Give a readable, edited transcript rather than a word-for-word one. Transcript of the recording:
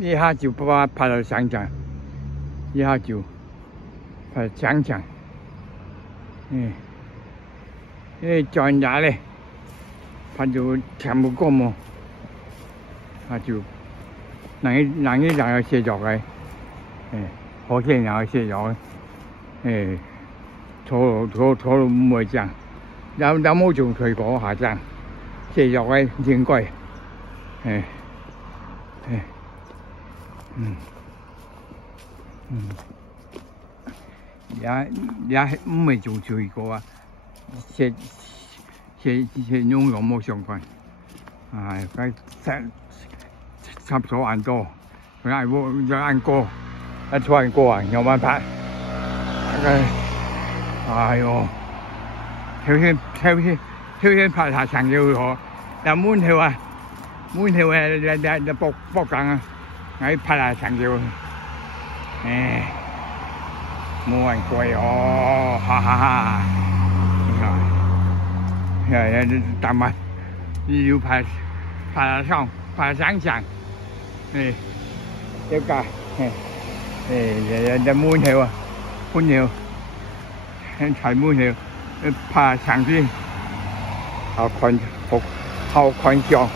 一下就把爬到山上，一下就爬到山上，叫人家嘞，他就看不过嘛，他就让你让佢卸咗佢，好些人卸咗，坐到唔會正，有冇做退過下正，卸咗佢應該，也唔會做退過啊，卸用咗冇相關，佢差咗萬多，佢有按過，一出按過啊，有辦法，哎呦，條線拍下長要好，又滿條啊，你搏緊啊，我拍下長要，冇人貴哦，哈哈哈！但係要拍上山上，一架，就滿條啊，半條，齊滿條，拍上去，好寬敞，